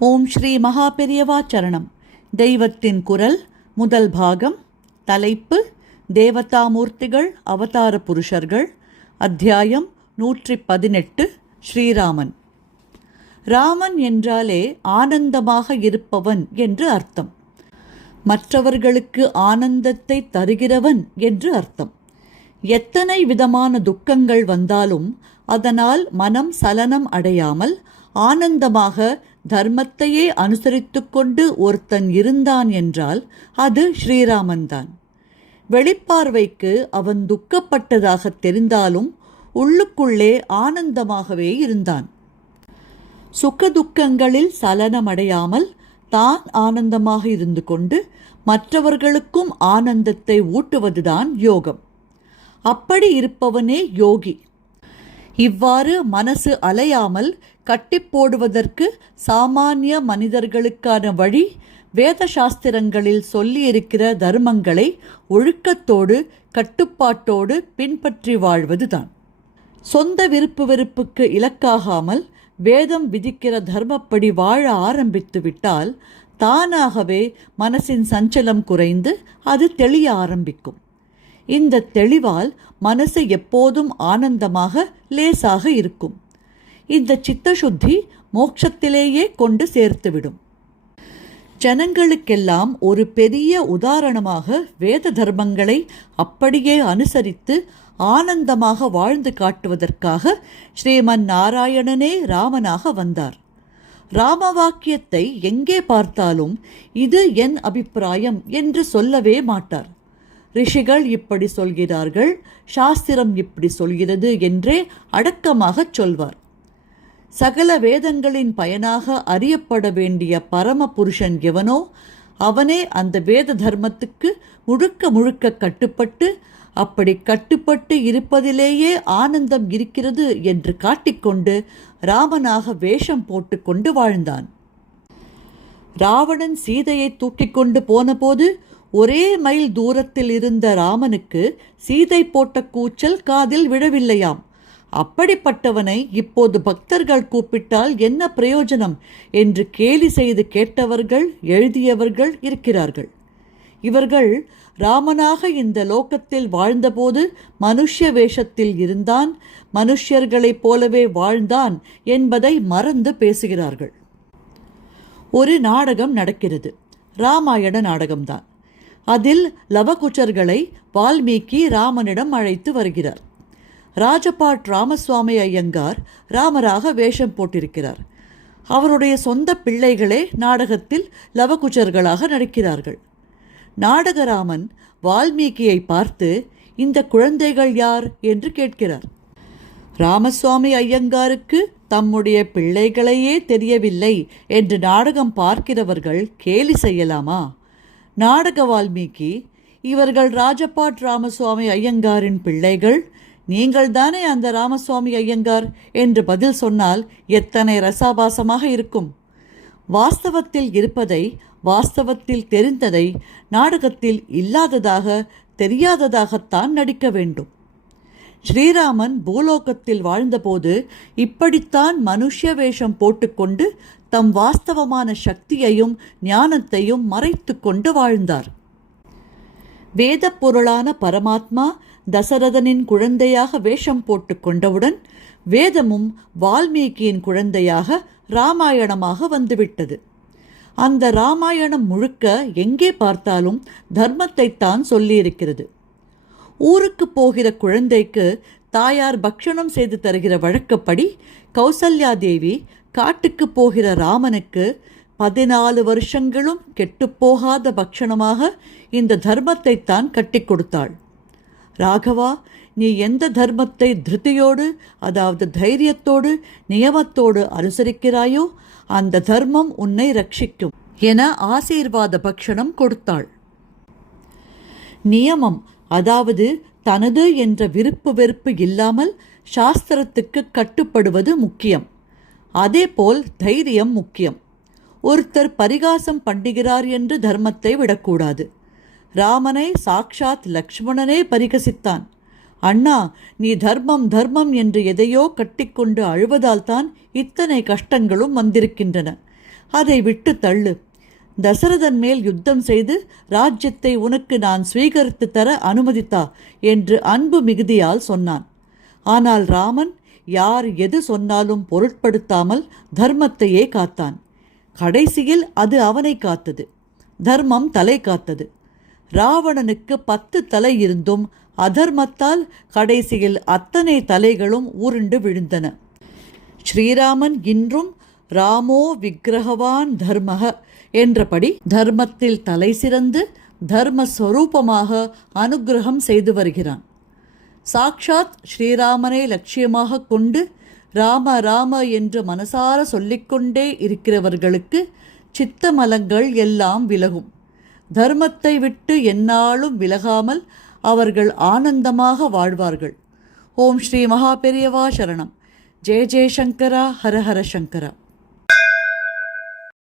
ஓம் ஸ்ரீ மகாபெரியவா சரணம். தெய்வத்தின் குரல் முதல் பாகம் தலைப்பு தேவதாமூர்த்திகள் அவதார புருஷர்கள் அத்தியாயம் நூற்றி பதினெட்டு ஸ்ரீராமன். ராமன் என்றாலே ஆனந்தமாக இருப்பவன் என்று அர்த்தம். மற்றவர்களுக்கு ஆனந்தத்தை தருகிறவன் என்று அர்த்தம். எத்தனை விதமான துக்கங்கள் வந்தாலும் அதனால் மனம் சலனம் அடையாமல் ஆனந்தமாக தர்மத்தையே அனுசரித்து கொண்டு ஒருத்தன் இருந்தான் என்றால் அது ஸ்ரீராமன்தான். வெளிப்பார்வைக்கு அவன் துக்கப்பட்டதாக தெரிந்தாலும் உள்ளுக்குள்ளே ஆனந்தமாகவே இருந்தான். சுகதுக்கங்களில் சலனமடையாமல் தான் ஆனந்தமாக இருந்து கொண்டு மற்றவர்களுக்கும் ஆனந்தத்தை ஊட்டுவதுதான் யோகம். அப்படி இருப்பவனே யோகி. இவ்வாறு மனசு அலையாமல் கட்டி போடுவதற்கு சாமானிய மனிதர்களுக்கான வழி வேத சாஸ்திரங்களில் சொல்லியிருக்கிற தர்மங்களை ஒழுக்கத்தோடு கட்டுப்பாட்டோடு பின்பற்றி வாழ்வதுதான். சொந்த விருப்பு வெறுப்புக்கு இலக்காகாமல் வேதம் விதிக்கிற தர்மப்படி வாழ ஆரம்பித்து விட்டால் தானாகவே மனசின் சஞ்சலம் குறைந்து அது தெளிய ஆரம்பிக்கும். இந்த தெளிவால் மனசு எப்போதும் ஆனந்தமாக லேசாக இருக்கும். இந்த சித்தசுத்தி மோட்சத்திலேயே கொண்டு சேர்த்துவிடும். ஜனங்களுக்கெல்லாம் ஒரு பெரிய உதாரணமாக வேத தர்மங்களை அப்படியே அனுசரித்து ஆனந்தமாக வாழ்ந்து காட்டுவதற்காக ஸ்ரீமன் நாராயணனே ராமனாக வந்தார். ராம வாக்கியத்தை எங்கே பார்த்தாலும் இது என் அபிப்பிராயம் என்று சொல்லவே மாட்டார். ரிஷிகள் இப்படி சொல்கிறார்கள் சாஸ்திரம் இப்படி சொல்கிறது என்றே அடக்கமாகச் சொல்வார். சகல வேதங்களின் பயனாக அறியப்பட வேண்டிய பரம புருஷன் எவனோ அவனே அந்த வேத தர்மத்துக்கு முழுக்க முழுக்க கட்டுப்பட்டு அப்படி கட்டுப்பட்டு இருப்பதிலேயே ஆனந்தம் இருக்கிறது என்று காட்டிக்கொண்டு ராமனாக வேஷம் போட்டுக்கொண்டு வாழ்ந்தான். ராவணன் சீதையை தூக்கிக் கொண்டு போனபோது ஒரே மைல் தூரத்தில் இருந்த ராமனுக்கு சீதை போட்ட கூச்சல் காதில் விழவில்லையாம். அப்படிப்பட்டவனை இப்போது பக்தர்கள் கூப்பிட்டால் என்ன பிரயோஜனம் என்று கேலி செய்து கேட்டவர்கள் எழுதியவர்கள் இருக்கிறார்கள். இவர்கள் ராமனாக இந்த லோகத்தில் வாழ்ந்தபோது மனுஷ்ய வேஷத்தில் இருந்தான் மனுஷ்யர்களைப் போலவே வாழ்ந்தான் என்பதை மறந்து பேசுகிறார்கள். ஒரு நாடகம் நடக்கிறது. ராமாயண நாடகம்தான். அதில் லவகுச்சர்களை வால்மீகி ராமனிடம் அழைத்து வருகிறார். ராஜபாட் ராமசுவாமி ஐயங்கார் ராமராக வேஷம் போட்டிருக்கிறார். அவருடைய சொந்த பிள்ளைகளே நாடகத்தில் லவகுச்சர்களாக நடிக்கிறார்கள். நாடகராமன் வால்மீகியை பார்த்து இந்த குழந்தைகள் யார்? என்று கேட்கிறார். ராமசுவாமி ஐயங்காருக்கு தம்முடைய பிள்ளைகளையே தெரியவில்லை என்று நாடகம் பார்க்கிறவர்கள் கேலி செய்யலாமா? நாடக வால்மீகி இவர்கள் ராஜபாட் ராமசுவாமி ஐயங்காரின் பிள்ளைகள் நீங்கள் தானே அந்த ராமசுவாமி ஐயங்கார் என்று பதில் சொன்னால் எத்தனை ரசாபாசமாக இருக்கும்? வாஸ்தவத்தில் இருப்பதை வாஸ்தவத்தில் தெரிந்ததை நாடகத்தில் இல்லாததாக தெரியாததாகத்தான் நடிக்க வேண்டும். ஸ்ரீராமன் பூலோகத்தில் வாழ்ந்தபோது இப்படித்தான் மனுஷ்ய வேஷம் போட்டுக்கொண்டு தம் வாஸ்தவமான சக்தியையும் ஞானத்தையும் மறைத்து கொண்டு வாழ்ந்தார். வேத பொருளான பரமாத்மா தசரதனின் குழந்தையாக வேஷம் போட்டு கொண்டவுடன் வேதமும் வால்மீகியின் குழந்தையாக ராமாயணமாக வந்துவிட்டது. அந்த ராமாயணம் முழுக்க எங்கே பார்த்தாலும் தர்மத்தைத்தான் சொல்லியிருக்கிறது. ஊருக்கு போகிற குழந்தைக்கு தாயார் பக்ஷணம் செய்து தருகிற வழக்கப்படி கௌசல்யா தேவி காட்டுக்கு போகிற ராமனுக்கு பதினாலு வருஷங்களும் கெட்டுப்போகாத பக்ஷணமாக இந்த தர்மத்தை தான் கட்டி கொடுத்தாள். ராகவா நீ எந்த தர்மத்தை திருதியோடு அதாவது தைரியத்தோடு நியமத்தோடு அனுசரிக்கிறாயோ அந்த தர்மம் உன்னை ரட்சிக்கும் என ஆசீர்வாத பக்ஷணம் கொடுத்தாள். நியமம் அதாவது தனது என்ற விருப்பு வெறுப்பு இல்லாமல் சாஸ்திரத்துக்கு கட்டுப்படுவது முக்கியம். அதேபோல் தைரியம் முக்கியம். ஒருத்தர் பரிகாசம் பண்ணுகிறார் என்று தர்மத்தை விடக்கூடாது. ராமனை சாக்ஷாத் லக்ஷ்மணனே பரிகசித்தான். அண்ணா நீ தர்மம் தர்மம் என்று எதையோ கட்டிக்கொண்டு அழுவதால்தான் இத்தனை கஷ்டங்களும் வந்திருக்கின்றன. அதை விட்டு தள்ளு. தசரதன் மேல் யுத்தம் செய்து ராஜ்யத்தை உனக்கு நான் ஸ்வீகரித்து தர அனுமதித்தா? என்று அன்பு மிகுதியால் சொன்னான். ஆனால் ராமன் யார் எது சொன்னாலும் பொருட்படுத்தாமல் தர்மத்தையே காத்தான். கடைசியில் அது அவனை காத்தது. தர்மம் தலை காத்தது. ராவணனுக்கு பத்து தலை இருந்தும் அதர்மத்தால் கடைசியில் அத்தனை தலைகளும் உருண்டு விழுந்தன. ஸ்ரீராமன் இன்றும் ராமோ விக்கிரகவான் தர்மக என்றபடி தர்மத்தில் தலை சிறந்து தர்மஸ்வரூபமாக அனுக்கிரகம் செய்து வருகிறான். சாக்ஷாத் ஸ்ரீராமனை லட்சியமாக கொண்டு ராம ராம என்று மனசார சொல்லிக்கொண்டே இருக்கிறவர்களுக்கு சித்தமலங்கள் எல்லாம் விலகும். தர்மத்தை விட்டு எந்நாளும் விலகாமல் அவர்கள் ஆனந்தமாக வாழ்வார்கள். ஓம் ஸ்ரீ மகா பெரியவா சரணம். ஜெய ஜெயசங்கரா ஹர ஹர சங்கரா.